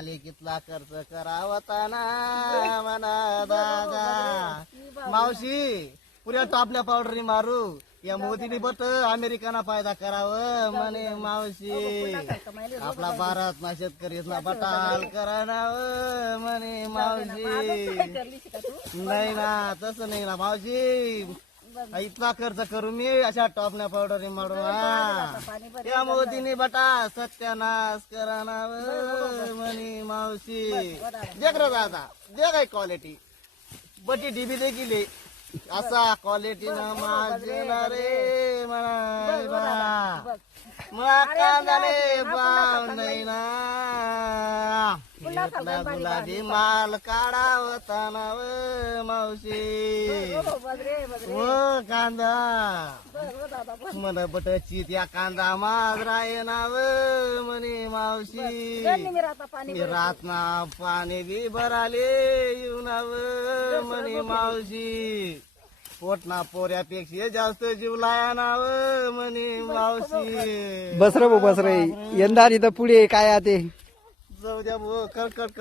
मालिकेतला खर्च करावता ना म्हणा दादा. मावशी पुऱ्या टॉपल्या पावडरी मारू या मोदीने बट अमेरिकाना फायदा करावं म्हणे मावशी. आपला भारत ना शेतकरीला बटाल करावं म्हणे मावशी. नाही ना तसं नाही ना मावशी. इतका खर्च करू मी अशा टॉपल्या पावडरी मारू या मोदीने बटा सत्यानाश करावं म्हणे मावशी. देख रे दादा दे काय क्वालिटी बटी डीबी देखील असा क्वालिटी ना माझेला रे म्हणा. मला कांदा रे भाव नाही ना. गुलाबी माल काढावता ना मावशी. व कांदा मला बटची त्या कांदा माझराय नाव म्हणे मावशी. रात ना पाणी बी भराले येऊ नाव म्हणे मावशी. पोटना पोऱ्यापेक्षा जास्त जीव लाया नाव म्हणे मावशी. बस रे भाऊ बस रे. यंदा इथं पुढे काय आहे ते जाऊ द्या भाऊ कर कर कर.